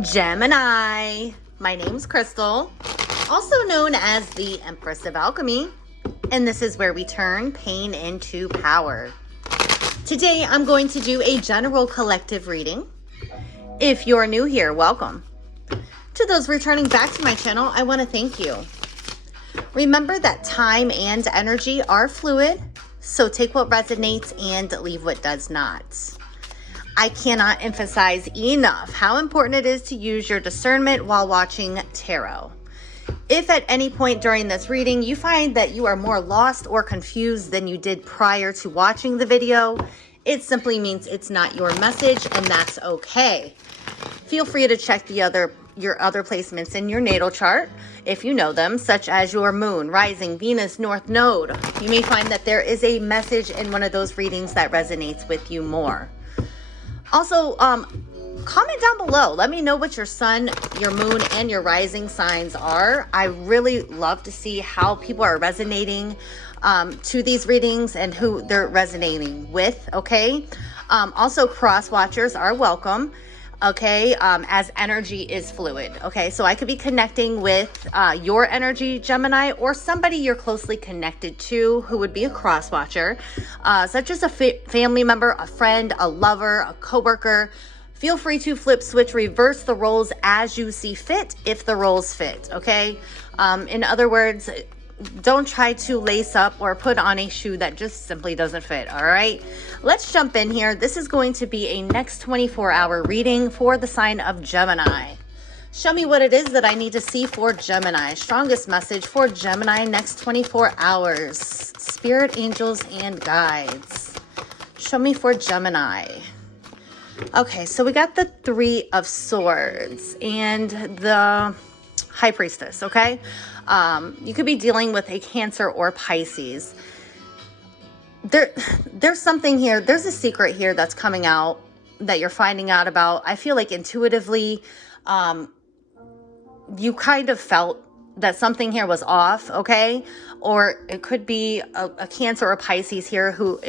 Gemini, my name's Crystal, also known as the Empress of Alchemy, and this is where we turn pain into power. Today, I'm going to do a general collective reading. If you're new here, welcome. To those returning back to my channel, I want to thank you. Remember that time and energy are fluid, so take what resonates and leave what does not. I cannot emphasize enough how important it is to use your discernment while watching tarot. If at any point during this reading you find that you are more lost or confused than you did prior to watching the video, it simply means it's not your message, and that's okay. Feel free to check your other placements in your natal chart if you know them, such as your moon, rising, Venus, north node. You may find that there is a message in one of those readings that resonates with you more. Also, comment down below. Let me know what your sun, your moon, and your rising signs are. I really love to see how people are resonating to these readings and who they're resonating with, okay? Also, cross watchers are welcome, okay, as energy is fluid, okay? So I could be connecting with your energy, Gemini, or somebody you're closely connected to who would be a cross watcher, such as a family member, a friend, a lover, a coworker. Feel free to flip, switch, reverse the roles as you see fit, if the roles fit, okay? In other words, don't try to lace up or put on a shoe that just simply doesn't fit, all right? Let's jump in here. This is going to be a next 24-hour reading for the sign of Gemini. Show me what it is that I need to see for Gemini. Strongest message for Gemini next 24 hours. Spirit, angels, and guides. Show me for Gemini. Okay, so we got the Three of Swords and the High Priestess, okay? You could be dealing with a Cancer or Pisces. There's something here. There's a secret here that's coming out that you're finding out about. I feel like intuitively, you kind of felt that something here was off, okay? Or it could be a Cancer or Pisces here who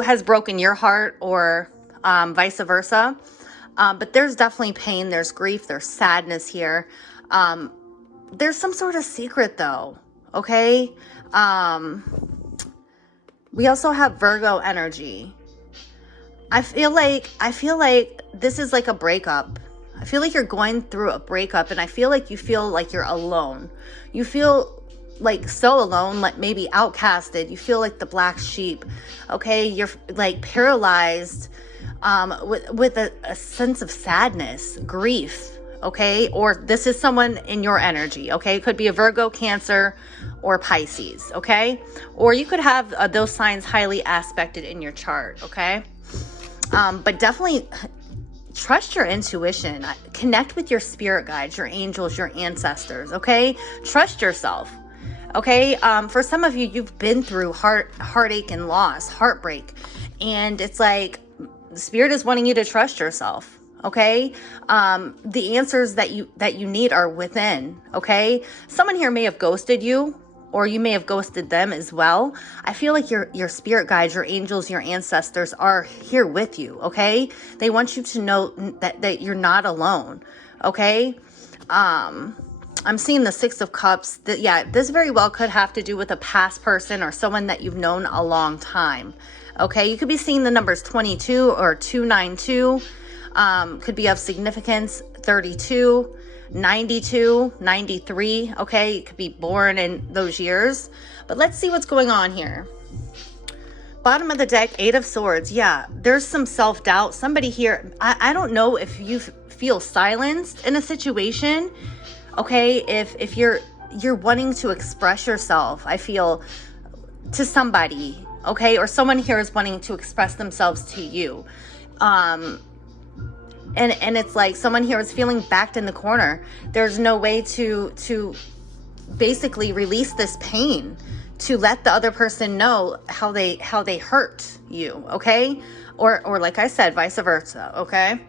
has broken your heart, or vice versa. But there's definitely pain, there's grief, there's sadness here. There's some sort of secret though, okay? We also have Virgo energy. I feel like this is like a breakup. I feel like you're going through a breakup, and I feel like you feel like you're alone. You feel like so alone, like maybe outcasted. You feel like the black sheep, okay? You're like paralyzed with a sense of sadness, grief, okay? Or this is someone in your energy, okay? It could be a Virgo, Cancer, or Pisces, okay? Or you could have those signs highly aspected in your chart, okay? But definitely trust your intuition. Connect with your spirit guides, your angels, your ancestors, okay? Trust yourself, okay? For some of you, you've been through heartache and loss, heartbreak, and it's like the spirit is wanting you to trust yourself, okay? The answers that you need are within, okay? Someone here may have ghosted you, or you may have ghosted them as well. I feel like your spirit guides, your angels, your ancestors are here with you, okay? They want you to know that you're not alone, okay? I'm seeing the Six of Cups. Yeah, this very well could have to do with a past person or someone that you've known a long time, okay? You could be seeing the numbers 22 or 292. Could be of significance, 32, 92, 93, okay? You could be born in those years. But let's see what's going on here. Bottom of the deck, Eight of Swords. Yeah, there's some self-doubt. Somebody here, I don't know if you feel silenced in a situation, okay? If you're wanting to express yourself, I feel, to somebody, okay? Or someone here is wanting to express themselves to you. And it's like someone here is feeling backed in the corner. There's no way to basically release this pain, to let the other person know how they hurt you, okay? Or like I said, vice versa, okay?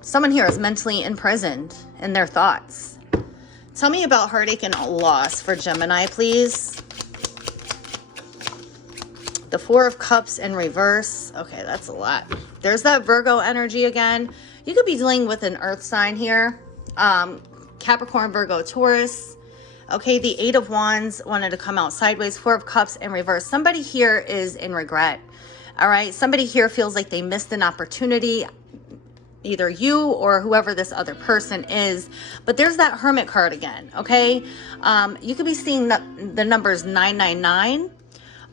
Someone here is mentally imprisoned in their thoughts. Tell me about heartache and loss for Gemini, please. The Four of Cups in reverse. Okay, that's a lot. There's that Virgo energy again. You could be dealing with an earth sign here. Capricorn, Virgo, Taurus. Okay, the Eight of Wands wanted to come out sideways. Four of Cups in reverse. Somebody here is in regret. All right, somebody here feels like they missed an opportunity, either you or whoever this other person is. But there's that Hermit card again, okay? You could be seeing the numbers 999.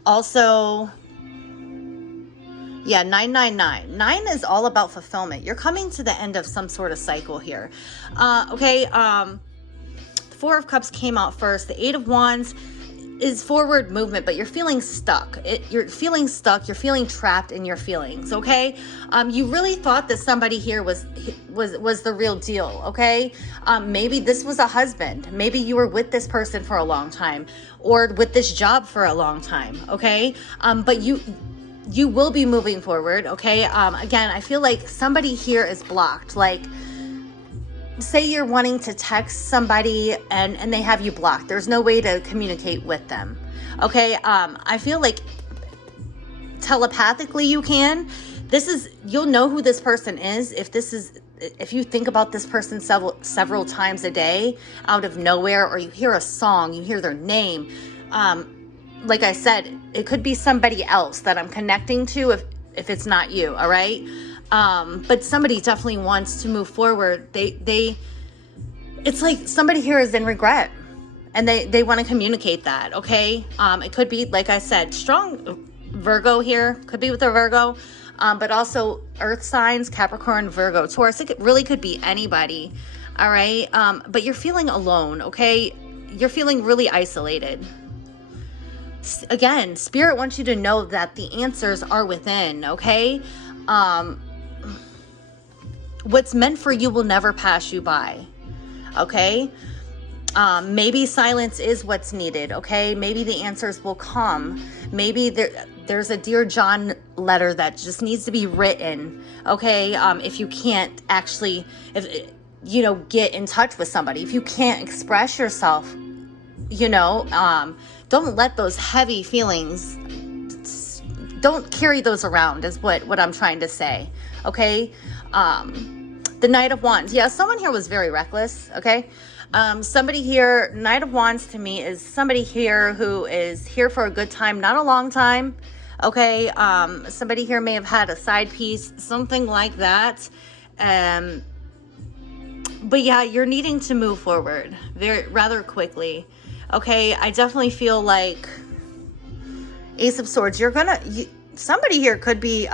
Also, yeah, 999. 9 is all about fulfillment. You're coming to the end of some sort of cycle here. Okay, Four of Cups came out first. The Eight of Wands is forward movement, but you're feeling stuck. You're feeling stuck. You're feeling trapped in your feelings, okay? You really thought that somebody here was the real deal, okay? Maybe this was a husband. Maybe you were with this person for a long time, or with this job for a long time, okay? But you will be moving forward, okay? Again, I feel like somebody here is blocked. Like, say you're wanting to text somebody and they have you blocked. There's no way to communicate with them, okay? I feel like telepathically you can. You'll know who this person is if you think about this person several times a day out of nowhere, or you hear a song, you hear their name. Like I said, it could be somebody else that I'm connecting to if it's not you, all right? But somebody definitely wants to move forward. It's like somebody here is in regret, and they want to communicate that, okay? It could be, like I said, strong Virgo here, could be with a Virgo, but also earth signs, Capricorn, Virgo, Taurus. It really could be anybody, all right? But you're feeling alone, okay? You're feeling really isolated. Again, Spirit wants you to know that the answers are within, okay? What's meant for you will never pass you by, okay? Maybe silence is what's needed, okay? Maybe the answers will come. Maybe there's a Dear John letter that just needs to be written, okay? If you can't actually, get in touch with somebody, if you can't express yourself, don't let those heavy feelings, don't carry those around, is what I'm trying to say, okay? The Knight of Wands. Yeah, someone here was very reckless, okay? Somebody here, Knight of Wands to me is somebody here who is here for a good time, not a long time, okay? Somebody here may have had a side piece, something like that. But yeah, you're needing to move forward rather quickly, okay? I definitely feel like Ace of Swords, somebody here could be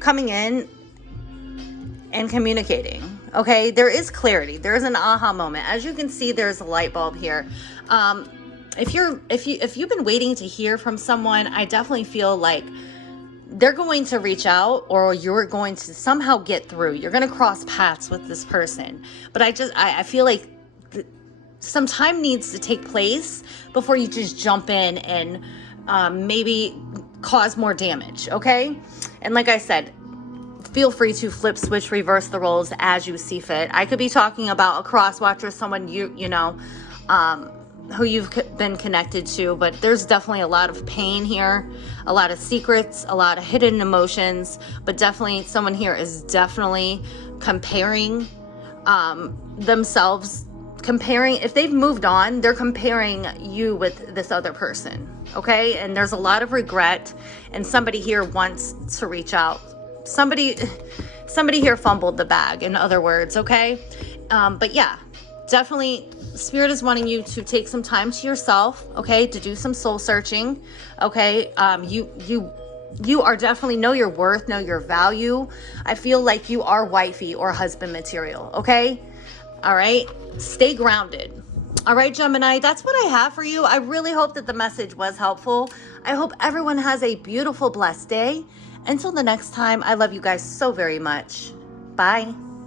coming in and communicating, okay? There is clarity. There is an aha moment. As you can see, there's a light bulb here. If you've been waiting to hear from someone, I definitely feel like they're going to reach out, or you're going to somehow get through. You're going to cross paths with this person. But I feel like some time needs to take place before you just jump in and maybe cause more damage, okay? And like I said, feel free to flip, switch, reverse the roles as you see fit. I could be talking about a cross watcher, someone who you've been connected to, but there's definitely a lot of pain here, a lot of secrets, a lot of hidden emotions, but definitely someone here is definitely comparing themselves, if they've moved on, they're comparing you with this other person, okay? And there's a lot of regret, and somebody here wants to reach out. Somebody here fumbled the bag, in other words, okay? But yeah, definitely Spirit is wanting you to take some time to yourself, okay? To do some soul searching, okay? You are definitely, know your worth, know your value. I feel like you are wifey or husband material, okay? All right, stay grounded. All right, Gemini, that's what I have for you. I really hope that the message was helpful. I hope everyone has a beautiful, blessed day. Until the next time, I love you guys so very much. Bye.